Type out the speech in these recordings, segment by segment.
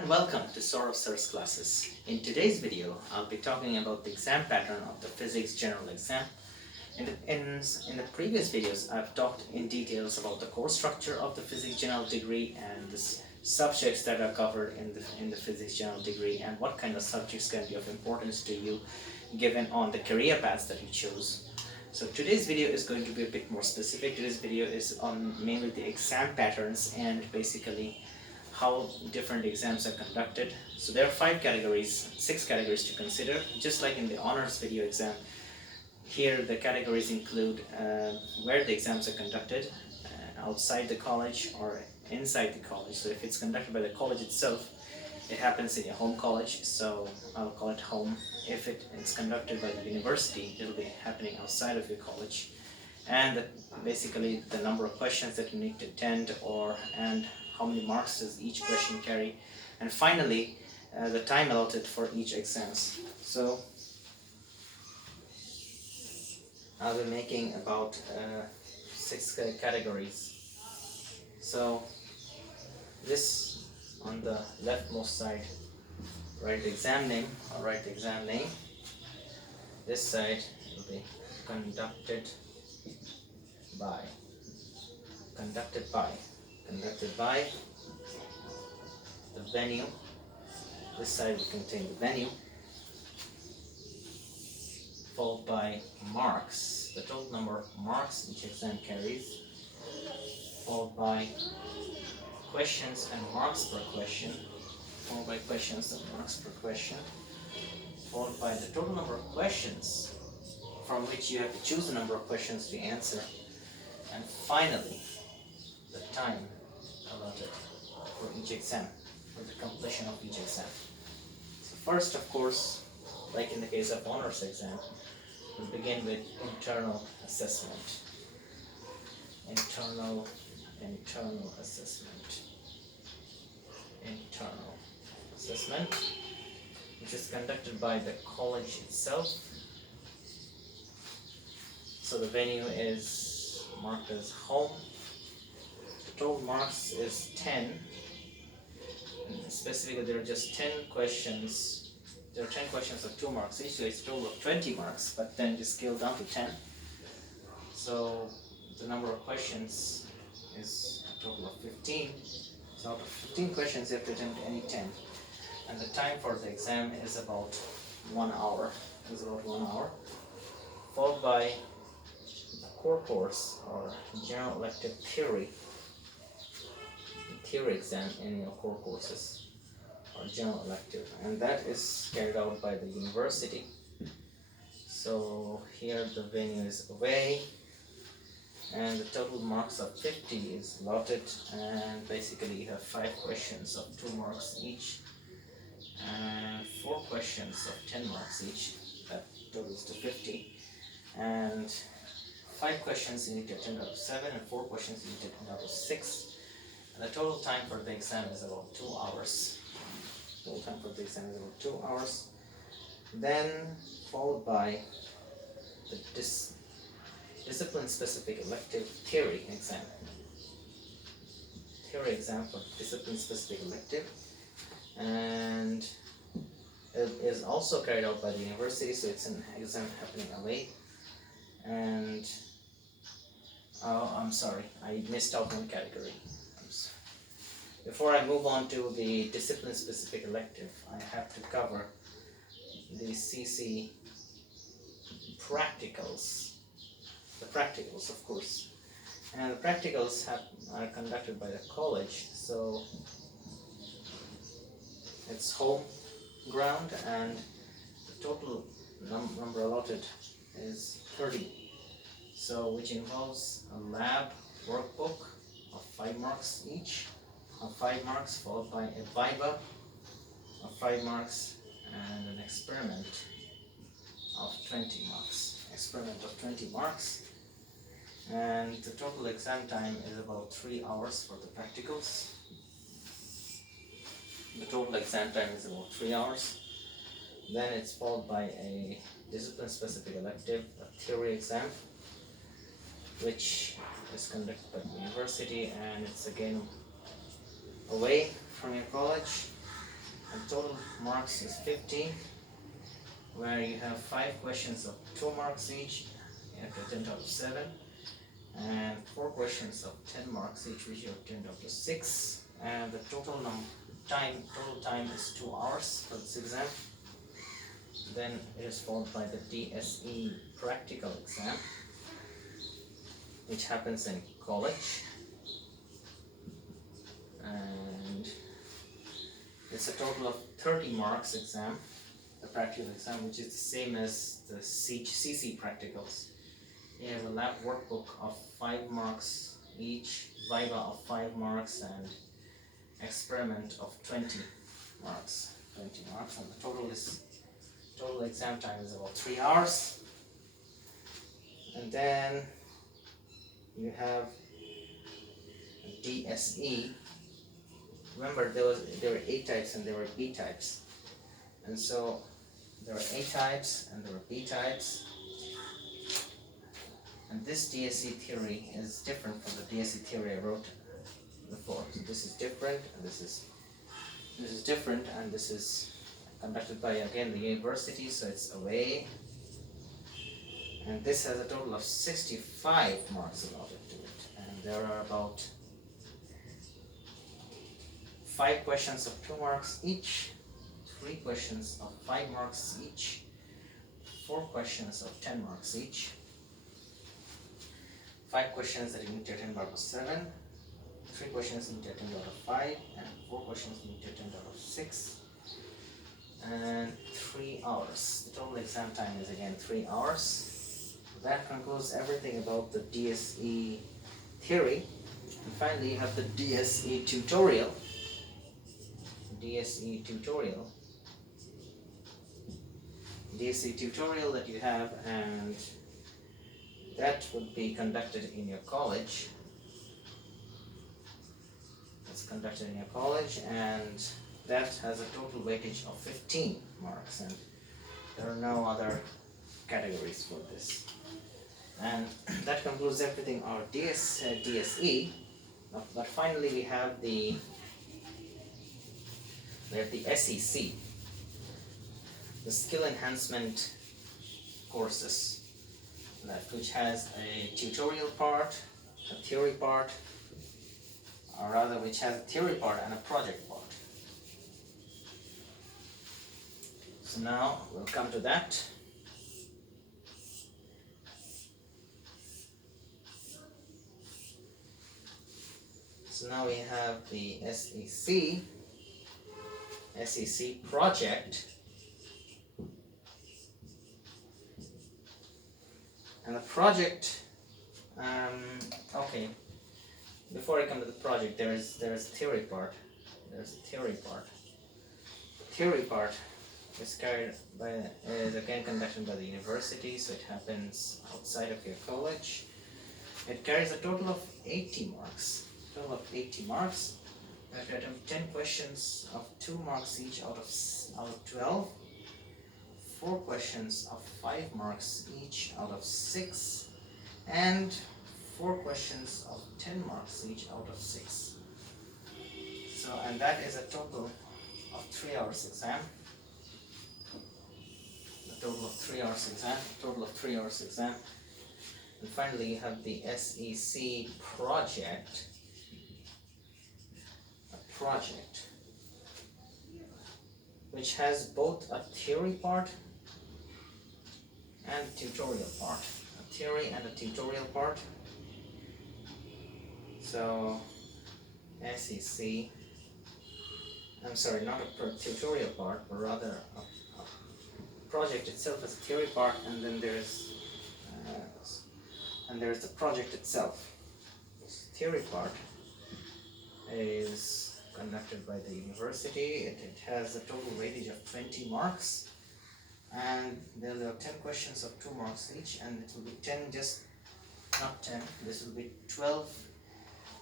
and welcome to Saurav Sir's classes. In today's video, I'll be talking about the exam pattern of the Physics General Exam. In the previous videos, I've talked in details about the course structure of the Physics General degree and the subjects that are covered in the Physics General degree and what kind of subjects can be of importance to you given on the career paths that you choose. So today's video is going to be a bit more specific. Today's video is on mainly the exam patterns and basically how different exams are conducted. So there are six categories to consider, just like in the honors video exam. Here the categories include where the exams are conducted, outside the college or inside the college. So if it's conducted by the college itself, it happens in your home college, so I'll call it home. If it's conducted by the university, it'll be happening outside of your college. And basically the number of questions that you need to attend and how many marks does each question carry, and finally the time allotted for each exams. So I'll be making about 6 categories. So this on the leftmost side, write the exam name. I'll write the exam name. This side will be conducted by the venue. This side will contain the venue, followed by marks, the total number of marks each exam carries, followed by questions and marks per question, followed by questions and marks per question, followed by the total number of questions from which you have to choose the number of questions to answer, and finally the time allotted for each exam, for the completion of each exam. So first, of course, like in the case of honors exam, we'll begin with internal assessment. Internal assessment, which is conducted by the college itself. So the venue is marked as home. The total marks is 10. Specifically, there are just 10 questions. There are 10 questions of 2 marks each, so it's a total of 20 marks, but then it is scaled down to 10. So the number of questions is a total of 15. So out of 15 questions, you have to attempt any 10. And the time for the exam is about 1 hour. Followed by the core course or general elective theory exam in your core courses or general elective, and that is carried out by the university. So here the venue is away, and the total marks of 50 is allotted, and basically you have 5 questions of 2 marks each and 4 questions of 10 marks each. That totals to 50, and 5 questions you need to attend out of 7 and 4 questions you need to attend out of 6. And the total time for the exam is about 2 hours. Then followed by the discipline-specific elective theory exam. Theory exam for discipline-specific elective, and it is also carried out by the university, so it's an exam happening away. And I'm sorry, I missed out one category. Before I move on to the discipline-specific elective, I have to cover the CC practicals. The practicals, of course. And the practicals are conducted by the college, so it's home ground, and the total number allotted is 30. So which involves a lab workbook of 5 marks each, of 5 marks, followed by a viva of 5 marks and an experiment of 20 marks. And the total exam time is about 3 hours for the practicals. Then it's followed by a discipline-specific elective, a theory exam, which is conducted by the university, and it's again away from your college. and total marks is 50, where you have 5 questions of 2 marks each, you have to attempt out of 7, and 4 questions of 10 marks each, which you have to attempt out of 6, and the total time is 2 hours for this exam. Then it is followed by the DSE practical exam, which happens in college, and it's a total of 30 marks exam, the practical exam, which is the same as the CC practicals. You have a lab workbook of 5 marks each, viva of 5 marks, and experiment of 20 marks. And the total exam time is about 3 hours. And then you have DSE. Remember, there were A types and there were B types, and so there were A types and there were B types. And this DSE theory is different from the DSE theory I wrote before. So this is different, and this is different, and this is conducted by, again, the university, so it's away. And this has a total of 65 marks allotted to it, and there are about 5 questions of 2 marks each, 3 questions of 5 marks each, 4 questions of 10 marks each, 5 questions that you need to attempt out of 7, 3 questions you need to attempt out of 5, and 4 questions you need to attempt out of 6, and 3 hours. The total exam time is again 3 hours. That concludes everything about the DSE theory. And finally, you have the DSE tutorial. DSE tutorial that you have, and that would be conducted in your college. It's conducted in your college, and that has a total weightage of 15 marks, and there are no other categories for this. And that concludes everything on DSE. But finally, we have the SEC, the skill enhancement courses, which has a tutorial part, a theory part, or rather which has a theory part and a project part. So now we'll come to that. So now we have the SEC project, and the project, okay, before I come to the project, there is a theory part. There's a theory part. The theory part is again conducted by the university, so it happens outside of your college. It carries a total of 80 marks. You have to attempt 10 questions of 2 marks each out of 12, 4 questions of 5 marks each out of 6, and 4 questions of 10 marks each out of 6. So, and that is a total of 3 hours exam. A total of 3 hours exam. And finally, you have the SEC project. Which has both a theory part and a tutorial part. A theory and a tutorial part. So SEC, I'm sorry, not a tutorial part, but rather a project itself as a theory part, and then there's the project itself. This theory part is conducted by the university. It has a total weightage of 20 marks, and there are 10 questions of 2 marks each, and it will be 10, not 10, this will be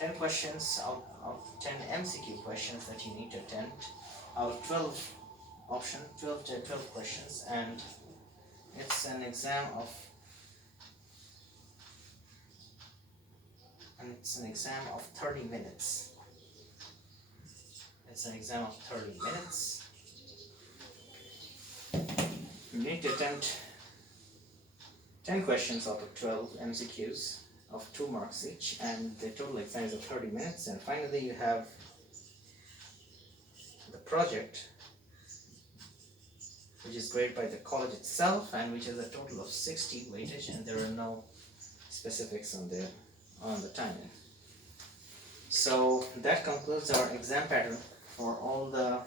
10 questions out of 10 MCQ questions that you need to attempt out of 12 questions, and it's an exam of 30 minutes. It's an exam of 30 minutes, You need to attempt 10 questions out of 12 MCQs of 2 marks each, and the total exam is of 30 minutes. And finally you have the project, which is graded by the college itself and which is a total of 60 weightage, and there are no specifics on the timing. So that concludes our exam pattern for all the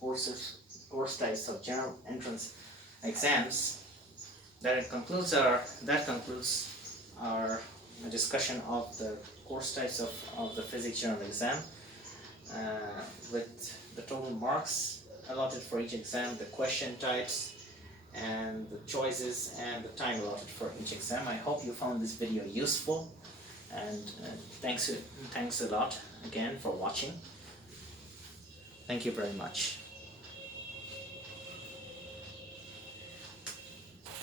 course types of general entrance exams. That concludes our discussion of the course types of the physics general exam, with the total marks allotted for each exam, the question types and the choices and the time allotted for each exam. I hope you found this video useful, and thanks a lot again for watching. Thank you very much.